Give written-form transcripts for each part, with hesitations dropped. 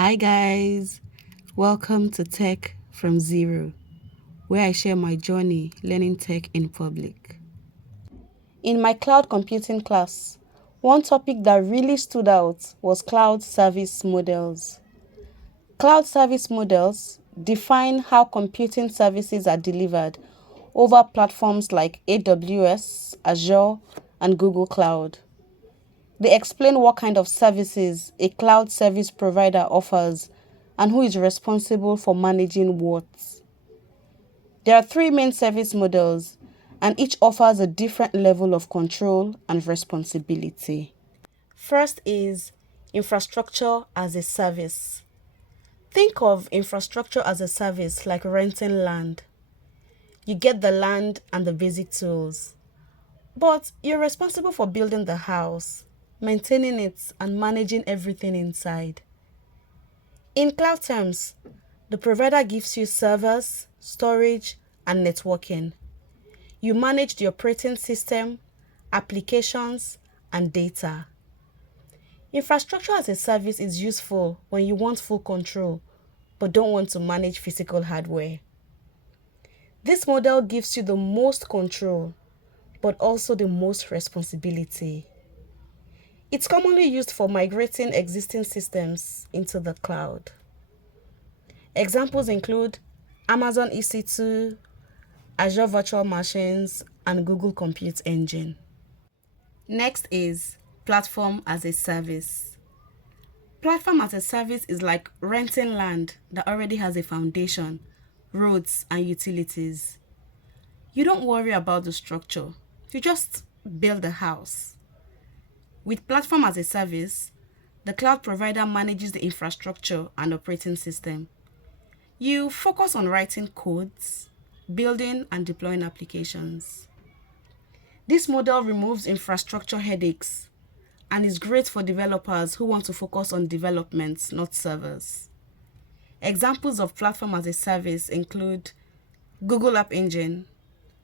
Hi guys, welcome to Tech from Zero, where I share my journey learning tech in public. In my cloud computing class, one topic that really stood out was cloud service models. Cloud service models define how computing services are delivered over platforms like AWS, Azure, and Google Cloud. They explain what kind of services a cloud service provider offers and who is responsible for managing what. There are three main service models, and each offers a different level of control and responsibility. First is infrastructure as a service. Think of infrastructure as a service like renting land. You get the land and the basic tools, but you're responsible for building the house, maintaining it, and managing everything inside. In cloud terms, the provider gives you servers, storage, and networking. You manage the operating system, applications, and data. Infrastructure as a service is useful when you want full control but don't want to manage physical hardware. This model gives you the most control but also the most responsibility. It's commonly used for migrating existing systems into the cloud. Examples include Amazon EC2, Azure Virtual Machines, and Google Compute Engine. Next is platform as a service. Platform as a service is like renting land that already has a foundation, roads, and utilities. You don't worry about the structure, you just build the house. With platform as a service, the cloud provider manages the infrastructure and operating system. You focus on writing codes, building and deploying applications. This model removes infrastructure headaches and is great for developers who want to focus on development, not servers. Examples of platform as a service include Google App Engine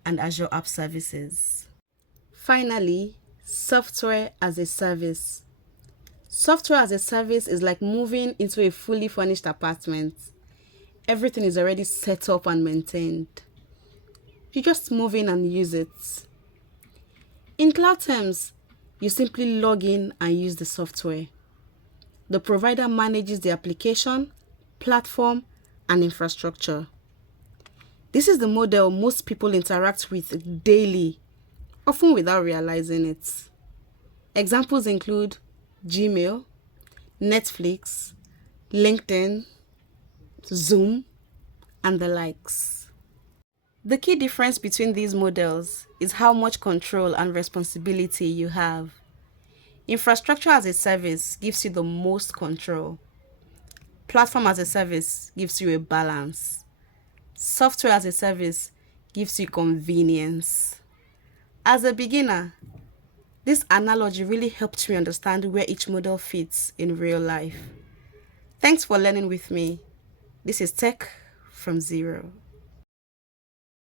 and Azure App Services. Finally, software as a service. Software as a service is like moving into a fully furnished apartment. Everything is already set up and maintained. You just move in and use it. In cloud terms, you simply log in and use the software. The provider manages the application, platform, and infrastructure. This is the model most people interact with daily, often without realizing it. Examples include Gmail, Netflix, LinkedIn, Zoom, and the likes. The key difference between these models is how much control and responsibility you have. Infrastructure as a service gives you the most control. Platform as a service gives you a balance. Software as a service gives you convenience. As a beginner, this analogy really helped me understand where each model fits in real life. Thanks for learning with me. This is Tech from Zero.